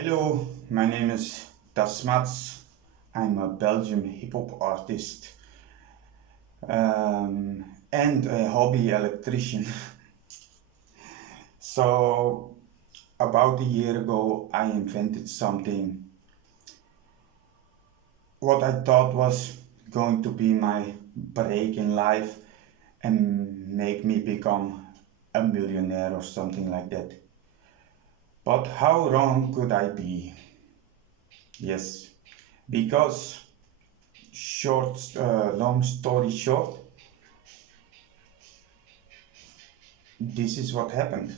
Hello, my name is Mats. I'm a Belgian hip hop artist and a hobby electrician. So, about a year ago, I invented something what I thought was going to be my break in life and make me become a millionaire or something like that. But how wrong could I be? Yes, because long story short, this is what happened.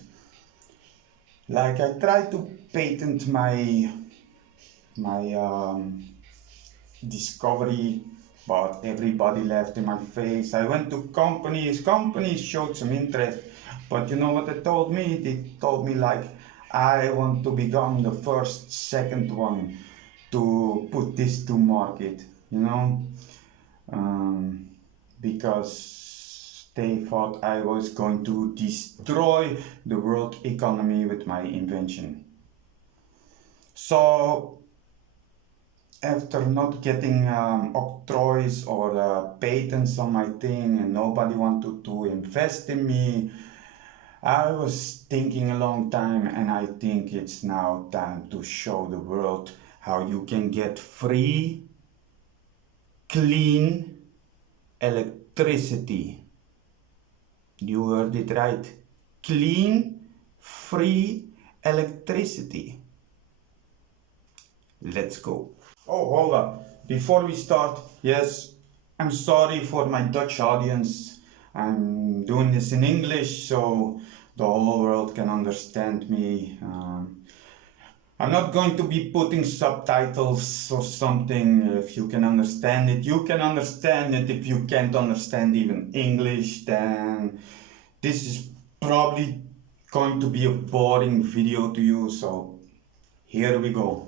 Like I tried to patent my discovery, but everybody laughed in my face. I went to companies showed some interest, but you know what they told me? They told me like I want to become the first, second one to put this to market. You know, um, because they thought I was going to destroy the world economy with my invention. So, after not getting octroys or patents on my thing and nobody wanted to invest in me, I was thinking a long time and I think it's now time to show the world how you can get free, clean electricity. You heard it right. Clean, free electricity. Let's go. Oh, hold up. Before we start, yes, I'm sorry for my Dutch audience. I'm doing this in English so the whole world can understand me. I'm not going to be putting subtitles or something. If you can understand it, you can understand it. If you can't understand even English, then this is probably going to be a boring video to you. So here we go.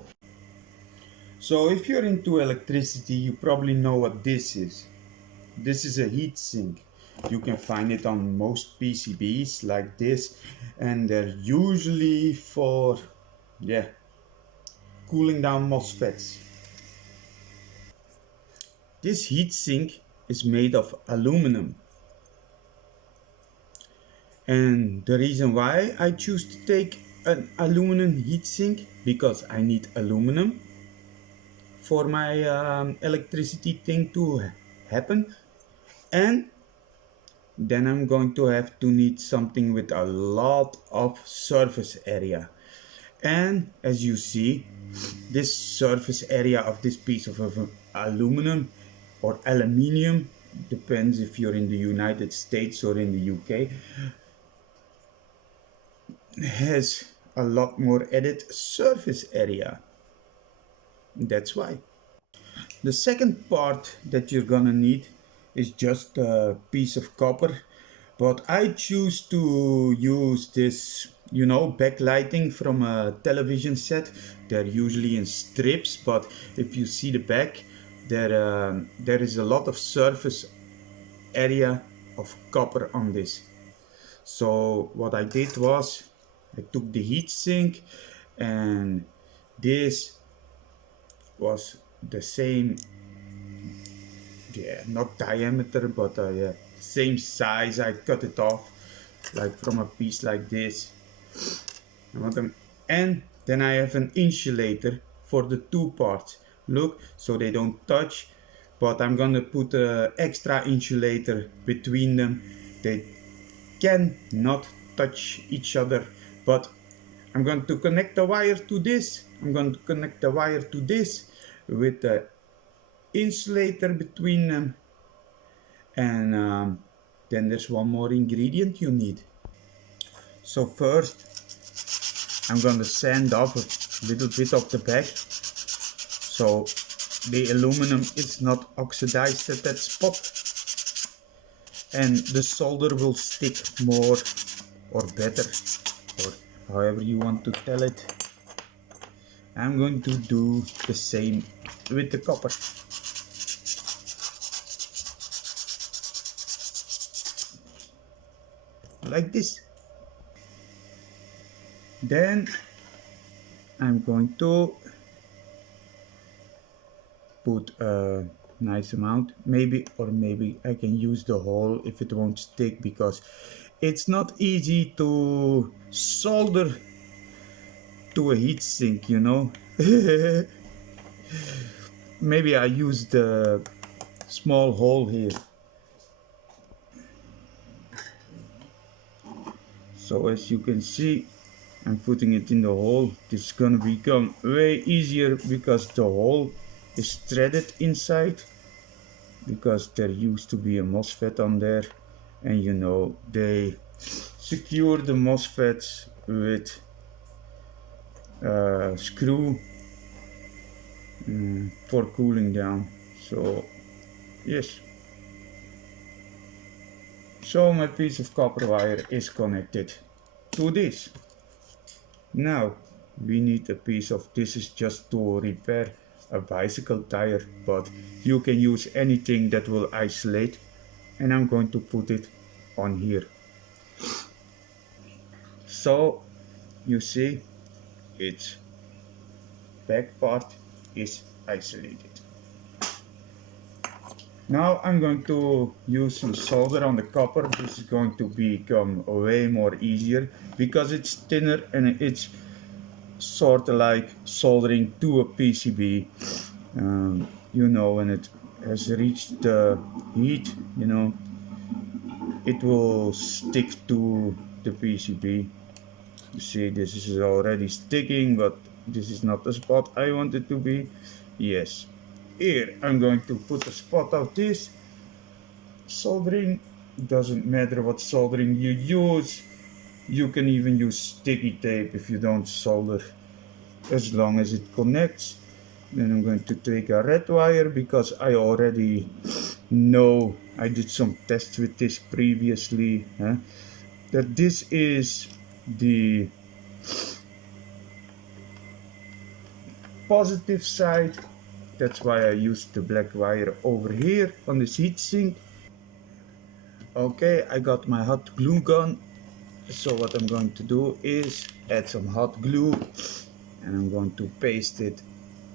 So if you're into electricity, you probably know what this is. This is a heat sink. You can find it on most PCBs like this, and they're usually for, yeah, cooling down MOSFETs. This heat sink is made of aluminum. And the reason why I choose to take an aluminum heat sink, because I need aluminum for my electricity thing to happen, and then I'm going to have to need something with a lot of surface area. And as you see, this surface area of this piece of aluminum or aluminium, depends if you're in the United States or in the UK, has a lot more added surface area. That's why. The second part that you're gonna need is just a piece of copper, but I choose to use this, backlighting from a television set. They're usually in strips, but if you see the back, there is a lot of surface area of copper on this. So what I did was I took the heat sink, and this was the same, yeah, not diameter, but yeah, same size. I cut it off like from a piece like this. And then I have an insulator for the two parts. Look, so they don't touch, but I'm gonna put an extra insulator between them. They cannot touch each other, but I'm going to connect the wire to this. I'm going to connect the wire to this with the insulator between them. And then there's one more ingredient you need. So first I'm going to sand off a little bit of the back so the aluminum is not oxidized at that spot, and the solder will stick more or better, or however you want to tell it. I'm going to do the same with the copper. Like this. Then I'm going to put a nice amount, maybe, or maybe I can use the hole if it won't stick, because it's not easy to solder to a heat sink, you know. Maybe I use the small hole here. So as you can see, I'm putting it in the hole. This is gonna become way easier because the hole is threaded inside, because there used to be a MOSFET on there, and you know they secure the MOSFETs with a screw for cooling down. So yes, so my piece of copper wire is connected to this. Now we need a piece of, this is just to repair a bicycle tire, but you can use anything that will isolate, and I'm going to put it on here. So you see its back part is isolated. Now I'm going to use some solder on the copper. This is going to become way more easier because it's thinner and it's sort of like soldering to a PCB. You know, when it has reached the heat, you know, it will stick to the PCB. You see, this is already sticking, but this is not the spot I want it to be. Yes, here I'm going to put a spot of this. Soldering, doesn't matter what soldering you use. You can even use sticky tape if you don't solder, as long as it connects. Then I'm going to take a red wire because I already know, I did some tests with this previously, that this is the positive side. That's why I used the black wire over here on this heatsink. Okay, I got my hot glue gun. So what I'm going to do is add some hot glue, and I'm going to paste it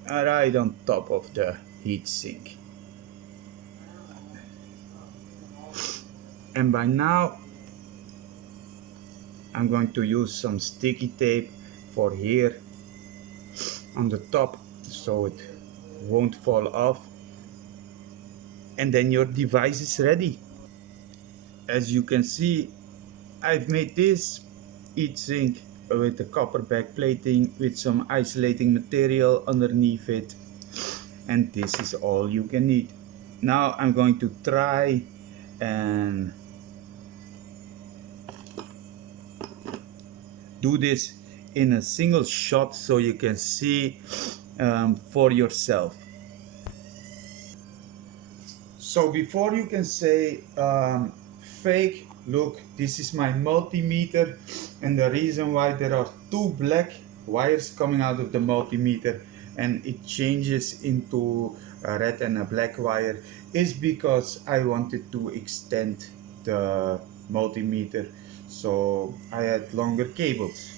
right on top of the heatsink. And by now I'm going to use some sticky tape for here on the top so it won't fall off, and then your device is ready. As you can see, I've made this heatsink with the copper back plating with some isolating material underneath it, and this is all you can need. Now I'm going to try and do this in a single shot so you can see for yourself. So before you can say fake, look, this is my multimeter, and the reason why there are two black wires coming out of the multimeter and it changes into a red and a black wire is because I wanted to extend the multimeter, so I had longer cables.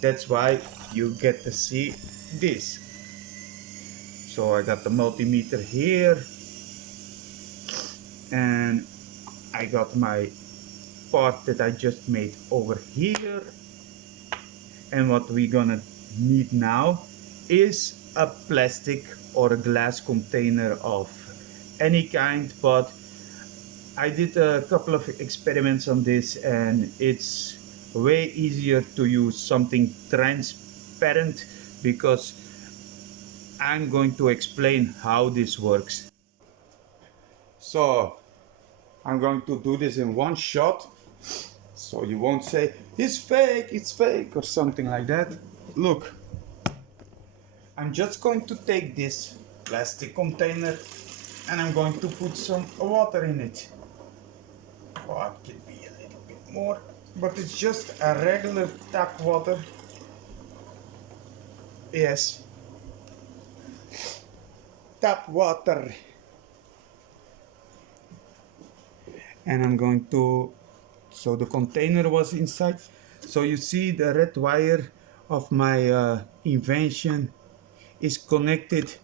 That's why you get to see this. So I got the multimeter here, and I got my part that I just made over here, and what we're gonna need now is a plastic or a glass container of any kind, but I did a couple of experiments on this and it's way easier to use something transparent, because I'm going to explain how this works. So I'm going to do this in one shot, so you won't say it's fake or something like that. Look, I'm just going to take this plastic container and I'm going to put some water in it. Oh, it could be a little bit more, but it's just a regular tap water. Yes, tap water. And I'm going to, so the container was inside, so you see the red wire of my invention is connected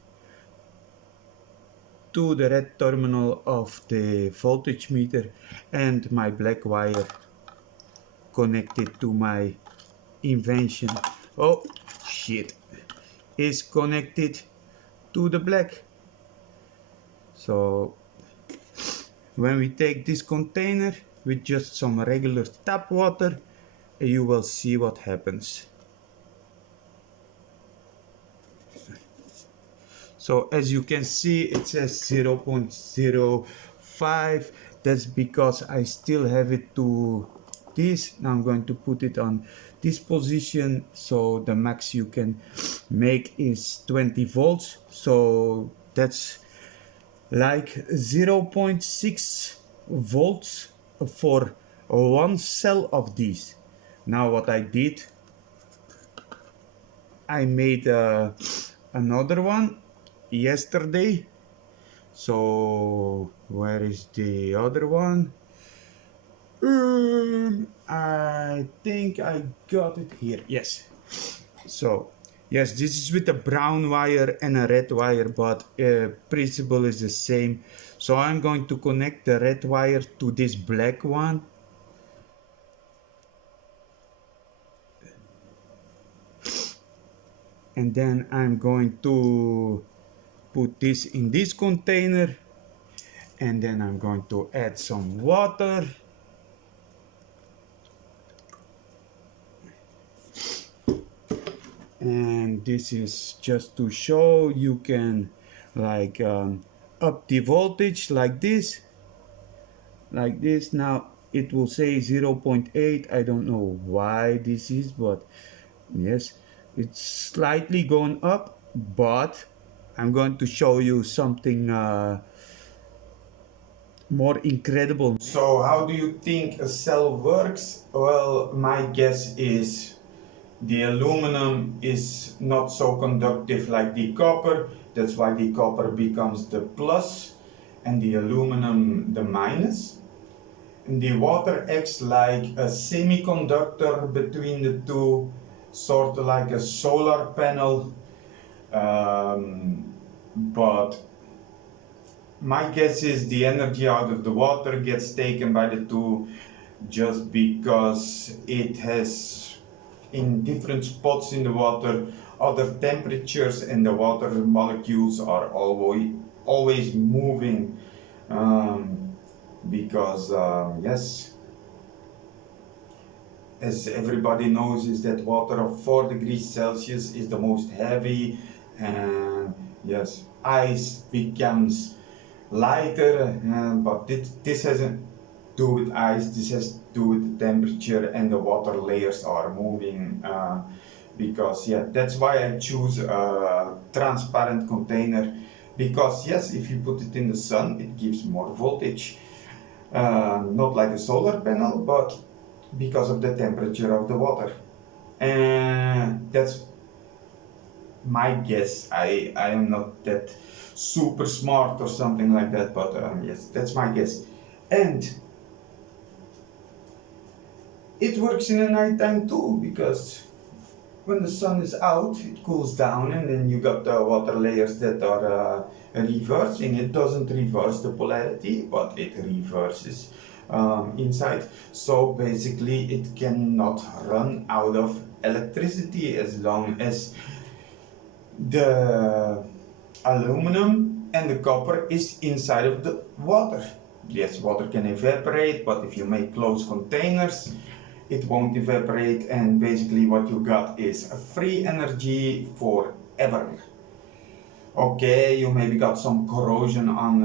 to the red terminal of the voltage meter, and my black wire connected to my invention, oh shit, is connected to the black. So when we take this container with just some regular tap water, you will see what happens. So as you can see, it says 0.05. That's because I still have it to this. Now I'm going to put it on this position, so the max you can make is 20 volts. So that's like 0.6 volts for one cell of these. Now what I did, I made another one yesterday. So where is the other one? I think I got it here. Yes. So yes, this is with a brown wire and a red wire, but principle is the same. So I'm going to connect the red wire to this black one. And then I'm going to put this in this container, and then I'm going to add some water. And this is just to show you can like up the voltage like this. Now it will say 0.8. I don't know why this is, but yes, it's slightly going up. But I'm going to show you something more incredible. So how do you think a cell works? Well, my guess is the aluminum is not so conductive like the copper. That's why the copper becomes the plus and the aluminum the minus. And the water acts like a semiconductor between the two, sort of like a solar panel. But my guess is the energy out of the water gets taken by the two just because it has in different spots in the water other temperatures, and the water molecules are always moving because yes, as everybody knows, is that water of 4 degrees Celsius is the most heavy, and yes, ice becomes lighter, but this hasn't do with ice, this has to do with the temperature, and the water layers are moving because yeah, that's why I choose a transparent container, because yes, if you put it in the sun it gives more voltage, not like a solar panel, but because of the temperature of the water. And that's my guess. I am not that super smart or something like that, but yes, that's my guess. And it works in the night time too, because when the sun is out it cools down, and then you got the water layers that are reversing. It doesn't reverse the polarity, but it reverses inside. So basically it cannot run out of electricity as long as the aluminum and the copper is inside of the water. Yes, water can evaporate, but if you make closed containers it won't evaporate, and basically what you got is a free energy forever. Okay, you maybe got some corrosion on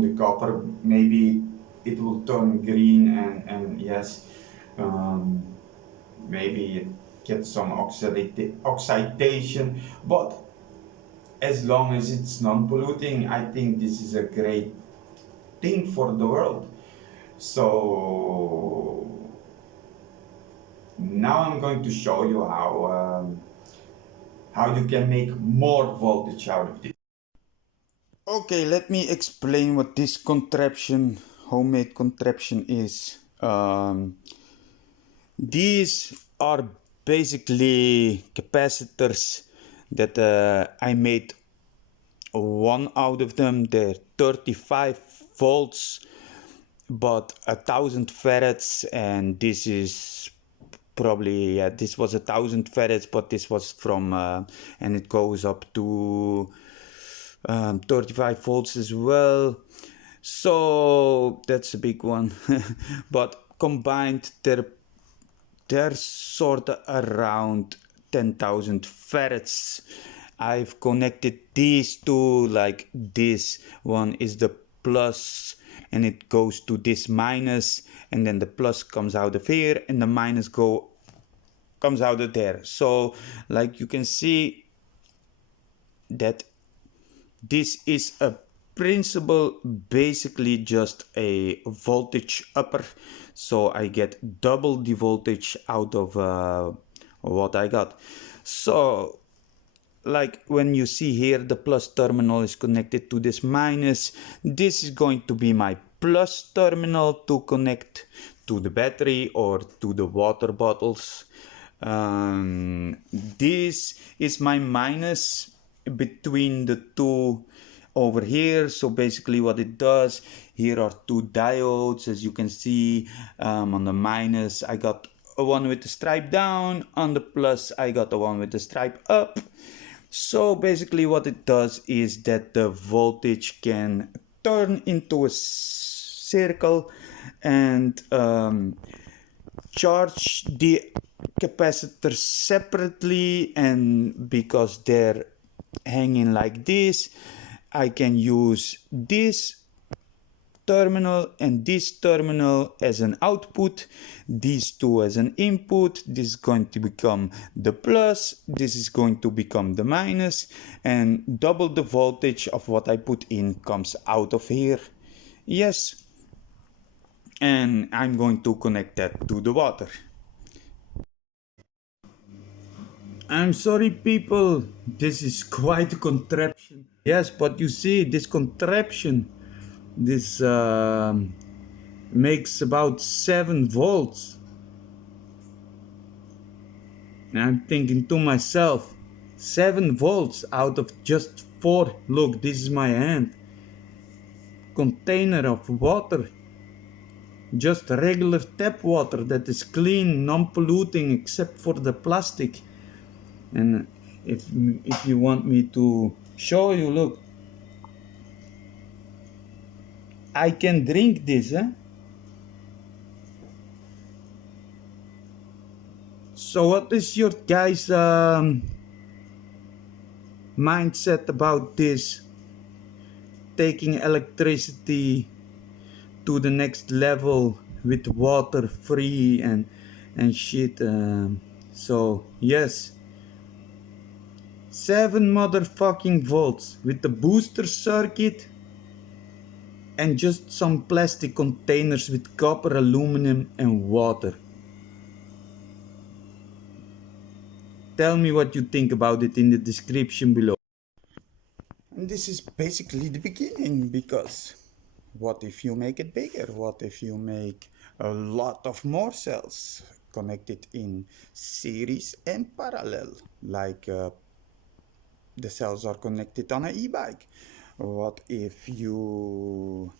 the copper, maybe it will turn green, and yes, maybe it gets some oxidation, but as long as it's non-polluting, I think this is a great thing for the world. So now I'm going to show you how you can make more voltage out of this. Okay, let me explain what this contraption, homemade contraption is. These are basically capacitors that I made one out of them. They're 35 volts but 1,000 farads, and this is probably, yeah, this was 1,000 farads, but this was from and it goes up to 35 volts as well, so that's a big one. But combined they're sort of around 10,000 farads. I've connected these two, like this one is the plus and it goes to this minus, and then the plus comes out of here and the minus comes out of there. So like you can see that this is a principle, basically just a voltage upper, so I get double the voltage out of what I got. So like when you see here the plus terminal is connected to this minus, this is going to be my plus terminal to connect to the battery or to the water bottles. This is my minus between the two over here. So basically what it does, here are two diodes, as you can see. On the minus I got a one with the stripe down, on the plus I got the one with the stripe up. So basically what it does is that the voltage can turn into a circle and charge the capacitors separately, and because they're hanging like this, I can use this terminal and this terminal as an output, these two as an input. This is going to become the plus, this is going to become the minus, and double the voltage of what I put in comes out of here. Yes, and I'm going to connect that to the water. I'm sorry people, this is quite a contraption. Yes, but you see this contraption, this makes about 7 volts. And I'm thinking to myself, 7 volts out of just 4. Look, this is my hand. Container of water. Just regular tap water that is clean, non-polluting except for the plastic. And if you want me to show you, look, I can drink this, eh? So what is your guys mindset about this? Taking electricity to the next level with water free and shit. So yes, 7 motherfucking volts with the booster circuit and just some plastic containers with copper, aluminum and water. Tell me what you think about it in the description below. And this is basically the beginning, because what if you make it bigger? What if you make a lot of more cells connected in series and parallel, like the cells are connected on an e-bike? What if you...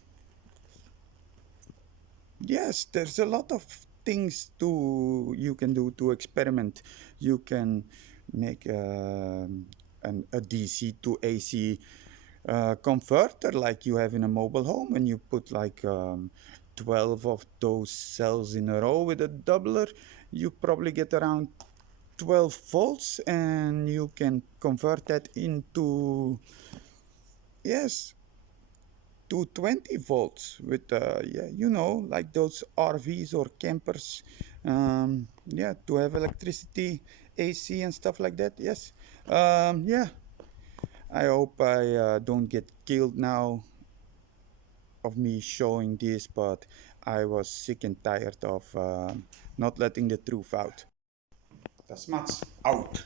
Yes, there's a lot of things you can do to experiment. You can make a DC to AC converter like you have in a mobile home, and you put like 12 of those cells in a row with a doubler. You probably get around 12 volts, and you can convert that into, yes, to 20 volts with yeah, you know, like those RVs or campers, yeah, to have electricity, AC and stuff like that. Yes, yeah, I hope I don't get killed now of me showing this, but I was sick and tired of not letting the truth out. Das Mats out.